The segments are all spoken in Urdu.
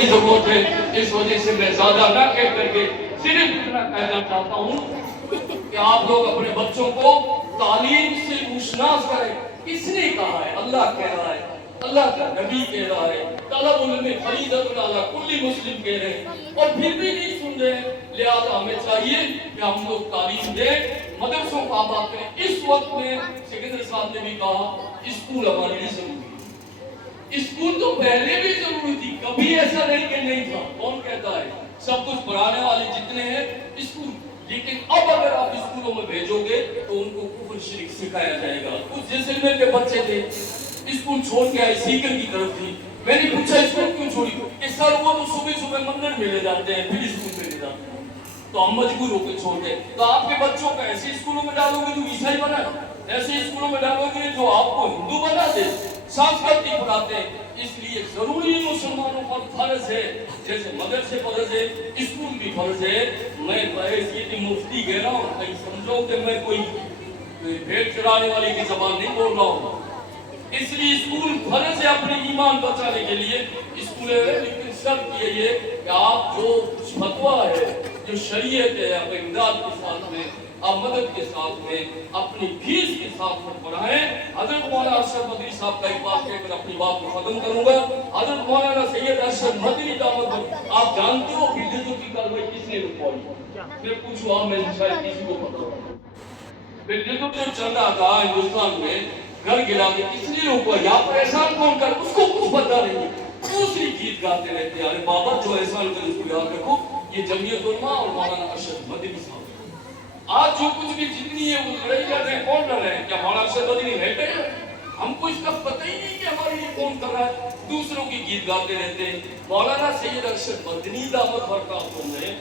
کی ضرورت ہے. اس وجہ سے میں زیادہ نہ کہہ کر کے صرف اتنا کہنا چاہتا ہوں کہ آپ لوگ اپنے بچوں کو تعلیم سے روشناس کریں. کس نے کہا ہے؟ اللہ کہہ رہا ہے, اللہ کا نبی کہہ رہا ہے, طلب علم فریضۃ علی کل مسلم کہہ رہے ہیں, اور پھر بھی نہیں سن رہے. لہذا ہمیں چاہیے کہ ہم لوگ تعلیم دیں, مدرسوں کو آباد کریں. اس وقت میں سکندر صاحب نے بھی کہا اسکول ہمارے لیے ضروری ہے. اسکول تو پہلے بھی ضروری تھی, کبھی ایسا نہیں کہ نہیں تھا. کون کہتا ہے؟ سب کچھ پڑھانے والے جتنے ہیں اسکول, لیکن اب اگر آپ اسکولوں میں بھیجو گے تو ان کو کفر شرک سکھایا جائے گا. کچھ جیسلمیر کے بچے تھے, اسکول چھوڑ کے آئے, سیکر کی طرف تھی. میں نے پوچھا اسکول کیوں چھوڑی؟ کہ سر وہ تو صبح صبح مندر میں لے جاتے ہیں, پھر اسکول میں لے جاتے ہیں, تو ہم مجبور ہو کے چھوڑ دیں. تو آپ کے بچوں کو ایسے اسکولوں میں ڈالو گے جو عیسائی بنا, ایسے اسکولوں میں ڈالو گے جو آپ کو ہندو بنا دے. سانسکرتی پڑھاتے ہیں. اس لیے ضروری مسلمانوں پر فرض ہے, جیسے مدرسے فرض ہے, اسکول بھی فرض ہے. میں بحیثیت مفتی کہہ رہا ہوں, کہیں سمجھو کہ میں کوئی بھیڑ چرانے والی کی زبان نہیں بول رہا ہوں. اس لیے اسکول فرض ہے اپنے ایمان بچانے کے لیے, اسکول ہے, لیکن شرط یہ ہے کہ آپ جو فتویٰ ہے, جو شریعت ہے, آپ امداد کے ساتھ میں, آپ مدد کے ساتھ میں, اپنی فیس کے ساتھ میں پڑھائیں. حضرت مولانا ارشد مدنی صاحب کا ایک بات کہہ کر اپنی بات کو ختم کروں گا. حضرت مولانا سید ارشد مدنی دعوت, آپ جانتے ہو بدعتوں کی کارروائی کس نے رکوائی؟ میں پوچھوں, آپ میں شاید کسی کو پتہ ہو. بدعتوں جو چل رہا تھا ہندوستان میں, گھر گرا کے کس نے رکوائی؟ آپ پر احسان کون کر, اس کو کچھ پتہ نہیں. دوسری گیت گاتے رہتے ہیں, ارے بابا جو احسان کرے اس کو یاد رکھو. یہ جمعیت علماء اور مولانا ارشد مدنی صاحب. آج جو کچھ بھی جتنی ہے وہ لڑائی کر رہے ہیں, کون لڑ رہے ہیں؟ کیا مولانا ارشد مدنی رہتے ہیں؟ ہم کو اس کا پتہ ہی نہیں کہ ہمارے لیے کون کر رہا ہے. دوسروں کی گیت گاتے رہتے ہیں. مولانا سید ارشد مدنی دعوت برکاتہ نے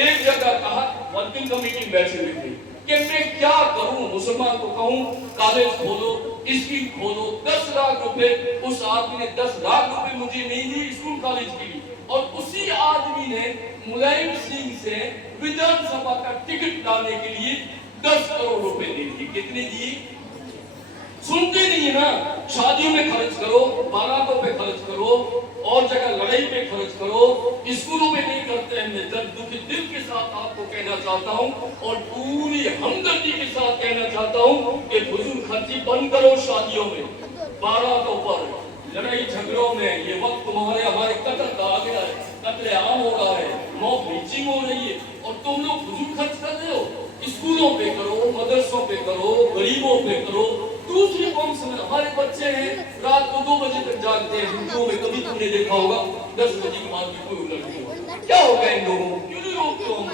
ایک جگہ کہا, ورکنگ کمیٹی بیٹھے ہوئے تھے, کہ میں کیا کروں, مسلمان کو کہوں کالج کھولو, اسکول کھولو. 10 لاکھ روپے اس آدمی نے 10 لاکھ روپے مجھے نہیں دی اسکول کالج کے لیے, اور اسی آدمی نے ملائم سنگھ سے ودھان سبھا کا ٹکٹ لانے کے لیے 10 کروڑ روپے دے دیے. کتنے دیے؟ سنتے نہیں ہے نا. شادیوں میں خرچ کرو, باراتوں پہ خرچ کرو, اور جگہ لڑائی پہ خرچ کرو, اسکولوں میں نہیں کرتے ہیں. میں دکھ دل کے ساتھ آپ کو کہنا چاہتا ہوں, اور پوری ہمدردی کے ساتھ کہنا چاہتا ہوں کہ فضول خرچی بند کرو. شادیوں میں, باراتوں پر, لڑائی جھگڑوں میں. یہ وقت تمہارے ہمارے قتل کا آ گیا ہے, قتل عام ہو رہا ہے, موت میچنگ ہو رہی ہے, اور تم لوگ فضول خرچ کر رہے ہو. اسکولوں پہ کرو, مدرسوں پہ کرو, غریبوں پہ کرو. دوسری قوم سے ہمارے بچے ہیں رات کو 2 بجے تک جاگتے ہیں. ہندوؤں میں کبھی تم نے دیکھا ہوگا 10 بجے کے بعد بھی کوئی الٹ نہیں ہوگا. کیا ہوگا ان لوگوں کو, کیوں نہیں روکتے ہوں؟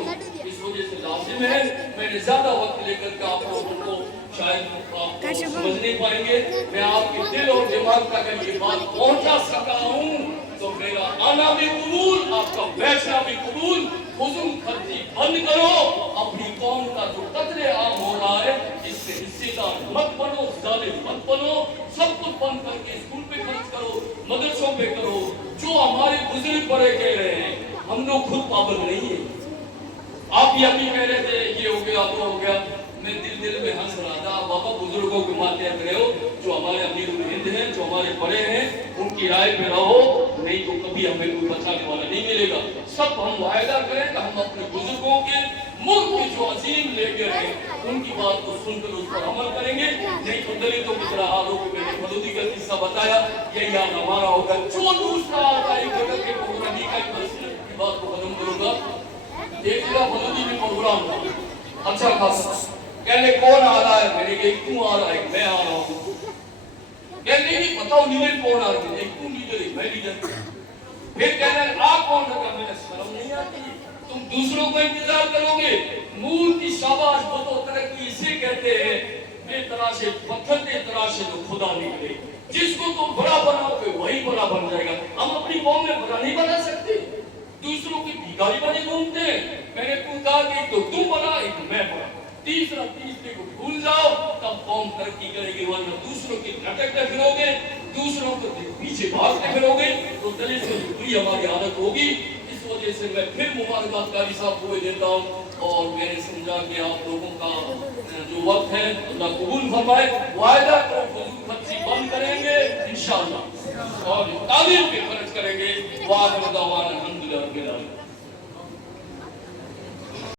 اس وجہ سے لازم ہے, میں نے زیادہ وقت لے کر کے آپ لوگوں کو شاید آپ کو سمجھ نہیں پائیں گے. میں آپ کے دل اور دماغ تک اگر یہ بات پہنچا سکا ہوں تو میرا آنا بھی قبول, آپ کا بیٹھنا بھی قبول. فضول خرچی بند کرو. اپنی قوم کا جو قتل عام ہو رہا ہے اس سے حصے دار مت بنو, ظالم مت بنو. سب کچھ بند کر کے اسکول پہ خرچ کرو, مدرسوں پہ کرو. جو ہمارے بزرگ بڑے کہہ رہے ہیں, ہم لوگ خود پابند نہیں ہیں. آپ یہ ابھی کہہ رہے تھے یہ ہو گیا وہ ہو گیا, میں دل میں ہنس رہا تھا. بابا بزرگوں کے ماتحت رہو, جو ہمارے امیر الہند ہیں, جو ہمارے بڑے ہیں, ان کی رائے پہ رہو, نہیں تو کبھی ہمیں کوئی بچانے والا نہیں ملے گا. سب ہم وعدہ کریں کہ ہم اپنے بزرگوں کے ملک کے جو عظیم لیڈر ہیں ان کی بات کو سن کر اس پر عمل کریں گے. نہیں تو دلتوں کی طرح حالوں کو میں نے مودودی کا قصہ بتایا, یہی حال ہمارا ہوگا. جو دوسرا آتا ہے جگہ کے پروگرامی کا ایک بات کو ختم کروں گا. ایک جگہ مودودی میں پروگرام تھا, اچھا خاصا. کہنے کون آ رہا ہے, میں نے کہا کیوں آ رہا ہے, میں آ رہا ہوں. کہنے نہیں بتاؤ لیڈر کون آ رہا ہے, کیوں لیڈر ہے, میں لیڈر. پھر کہنے آپ کون لگا, میں نے شرم نہیں آتی, تم دوسروں کو انتظار کرو گے. نور کی شاباش بتو ترقی اسے کہتے ہیں, بے تراشے پتھر پہ تراشے تو خدا نکلے. جس کو تم بڑا بناؤ گے وہی بڑا بن جائے گا. ہم اپنی قوم میں بڑا نہیں بنا سکتے, دوسروں کی بھیکاری بنے گھومتے ہیں. میں نے کہا کہ ایک تو تم بنا, ایک میں بنا, تیسرے کو بھول جاؤ, تب قوم ترقی کرے گی. ورنہ دوسروں کی لٹکتے پھرو گے, دوسروں کو پیچھے بھاگتے پھرو گے, تو دل سے بری ہماری عادت ہوگی. اس وجہ سے میں پھر مبارکباد قاری صاحب کو دیتا ہوں, اور میں نے سمجھا کہ آپ لوگوں کا جو وقت ہے اللہ قبول فرمائے. وعدہ کرو فضول خرچی بند کریں گے انشاءاللہ. اور تعلیم پہ خرچ کریں گے. وآخر دعوانا الحمدللہ رب العالمین.